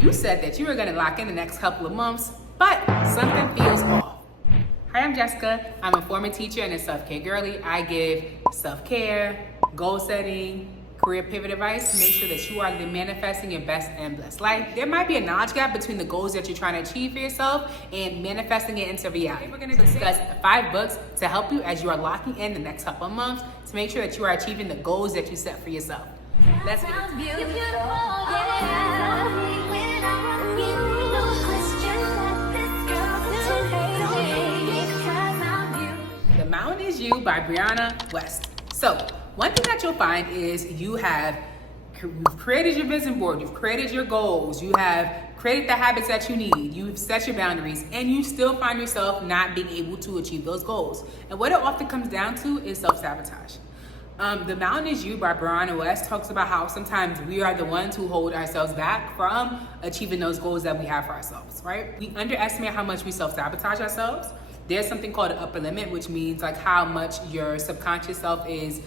You said that you were gonna lock in the next couple of months, but something feels off. Hi, I'm Jessica. I'm a former teacher and a self-care girly. I give self-care, goal setting, career pivot advice to make sure that you are manifesting your best and blessed life. There might be a knowledge gap between the goals that you're trying to achieve for yourself and manifesting it into reality. We're going to discuss 5 books to help you as you are locking in the next couple of months to make sure that you are achieving the goals that you set for yourself. Let's get it. The Mountain Is You by Brianna West. So, one thing that you'll find is you've created your vision board, you've created your goals, you have created the habits that you need, you've set your boundaries, and you still find yourself not being able to achieve those goals. And what it often comes down to is self-sabotage. The Mountain Is You by Brianna West talks about how sometimes we are the ones who hold ourselves back from achieving those goals that we have for ourselves, right? We underestimate how much we self-sabotage ourselves. There's something called an upper limit, which means like how much your subconscious self is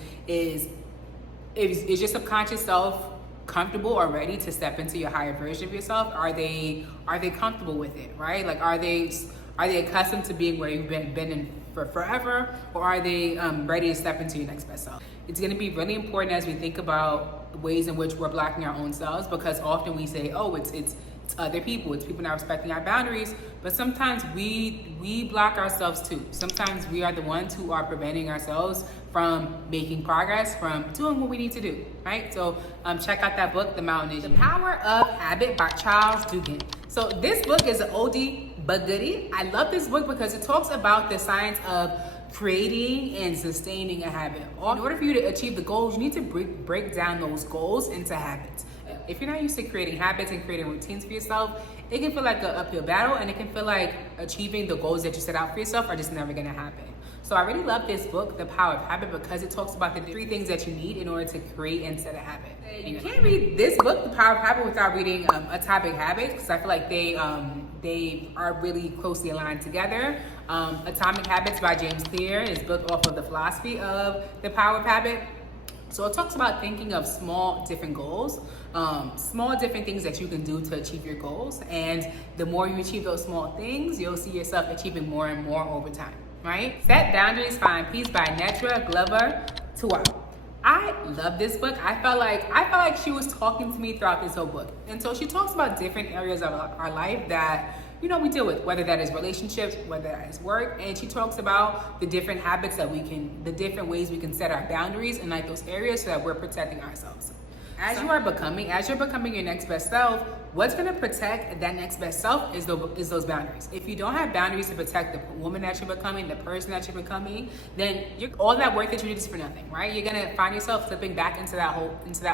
your subconscious self comfortable or ready to step into your higher version of yourself? Are they comfortable with it, right? Like are they accustomed to being where you've been in for forever, or are they ready to step into your next best self? It's going to be really important as we think about ways in which we're blocking our own selves, because often we say, oh, it's other people, it's people not respecting our boundaries, but sometimes we block ourselves too. Sometimes we are the ones who are preventing ourselves from making progress, from doing what we need to do, right? So check out that book, The Mountain Is You. The Power of Habit by Charles Dugan. So this book is an oldie but goodie. I love this book because it talks about the science of creating and sustaining a habit. In order for you to achieve the goals, you need to break down those goals into habits. If you're not used to creating habits and creating routines for yourself, it can feel like an uphill battle, and it can feel like achieving the goals that you set out for yourself are just never gonna happen. So I really love this book, The Power of Habit, because it talks about the 3 things that you need in order to create and set a habit. You can't read this book, The Power of Habit, without reading Atomic Habits, because I feel like they are really closely aligned together. Atomic Habits by James Clear is built off of the philosophy of The Power of Habit. So it talks about thinking of small different goals, small different things that you can do to achieve your goals. And the more you achieve those small things, you'll see yourself achieving more and more over time, right? Set Boundaries, Find Peace by Netra Glover Tuwa. I love this book. I felt like she was talking to me throughout this whole book. And so she talks about different areas of our life that, you know, we deal with, whether that is relationships, whether that is work. And she talks about the different habits that the different ways we can set our boundaries in like those areas so that we're protecting ourselves. As you're becoming your next best self, what's gonna protect that next best self is those boundaries. If you don't have boundaries to protect the woman that you're becoming, the person that you're becoming, then all that work that you did is for nothing, right? You're gonna find yourself slipping back into that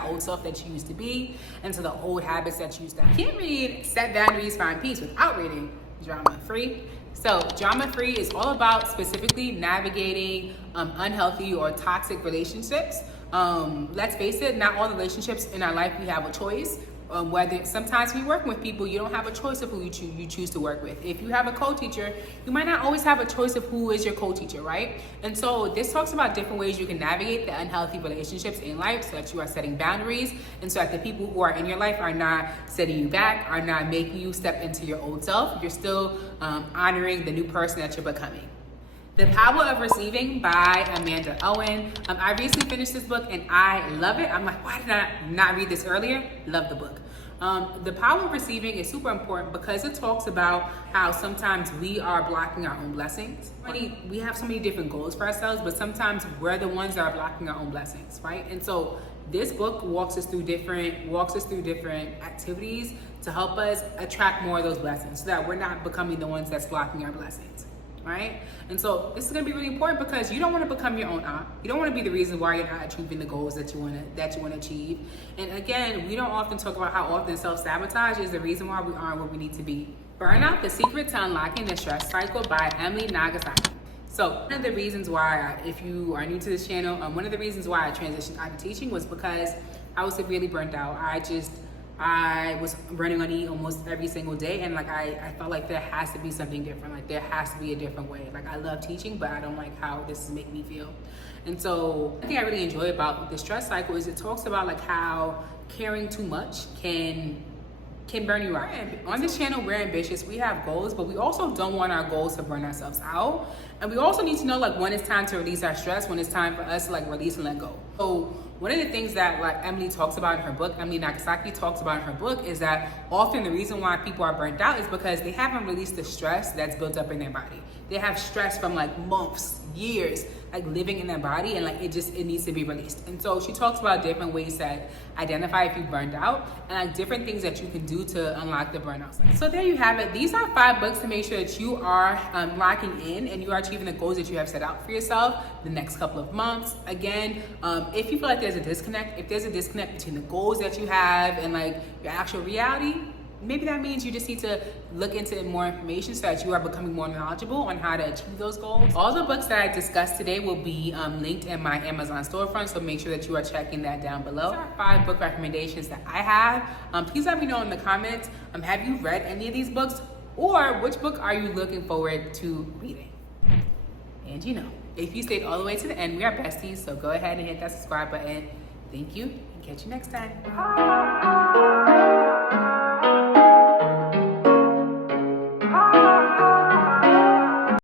old self that you used to be, into the old habits that you used to have. You can't read Set Boundaries, Find Peace without reading Drama Free. So Drama Free is all about specifically navigating unhealthy or toxic relationships. Let's face it, not all the relationships in our life we have a choice. Whether sometimes when you're working with people, you don't have a choice of who you choose to work with. If you have a co-teacher, you might not always have a choice of who is your co-teacher, right? And so this talks about different ways you can navigate the unhealthy relationships in life so that you are setting boundaries, and so that the people who are in your life are not setting you back, are not making you step into your old self. You're still honoring the new person that you're becoming. The Power of Receiving by Amanda Owen. I recently finished this book and I love it. I'm like, why did I not read this earlier? Love the book. The Power of Receiving is super important because it talks about how sometimes we are blocking our own blessings. We have so many different goals for ourselves, but sometimes we're the ones that are blocking our own blessings, right? And so this book walks us through different activities to help us attract more of those blessings so that we're not becoming the ones that's blocking our blessings. Right? And so this is going to be really important because you don't want to become your own aunt. You don't want to be the reason why you're not achieving the goals that you want to achieve. And again, we don't often talk about how often self-sabotage is the reason why we aren't where we need to be. Burnout: The Secret to Unlocking the Stress Cycle by Emily Nagasaki. So one of the reasons why, if you are new to this channel, one of the reasons why I transitioned out of teaching was because I was severely burnt out. I was running on E almost every single day, and like I felt like there has to be something different. Like there has to be a different way. Like I love teaching, but I don't like how this is making me feel. And so the thing I really enjoy about the stress cycle is it talks about like how caring too much can can burn you out. On this channel, we're ambitious, we have goals, but we also don't want our goals to burn ourselves out. And we also need to know like when it's time to release our stress, when it's time for us to like release and let go. So one of the things that like Emily talks about in her book, Emily Nagasaki talks about in her book, is that often the reason why people are burnt out is because they haven't released the stress that's built up in their body. They have stress from like months, years, like living in their body, and like it needs to be released. And so she talks about different ways to identify if you burned out and like different things that you can do to unlock the burnout cycle. So there you have it. These are 5 books to make sure that you are locking in and you are achieving the goals that you have set out for yourself the next couple of months. Again, if you feel like there's a disconnect, if there's a disconnect between the goals that you have and like your actual reality, maybe that means you just need to look into more information so that you are becoming more knowledgeable on how to achieve those goals. All the books that I discussed today will be linked in my Amazon storefront, so make sure that you are checking that down below. These are 5 book recommendations that I have. Please let me know in the comments, have you read any of these books, or which book are you looking forward to reading? And you know, if you stayed all the way to the end, we are besties, so go ahead and hit that subscribe button. Thank you, and catch you next time.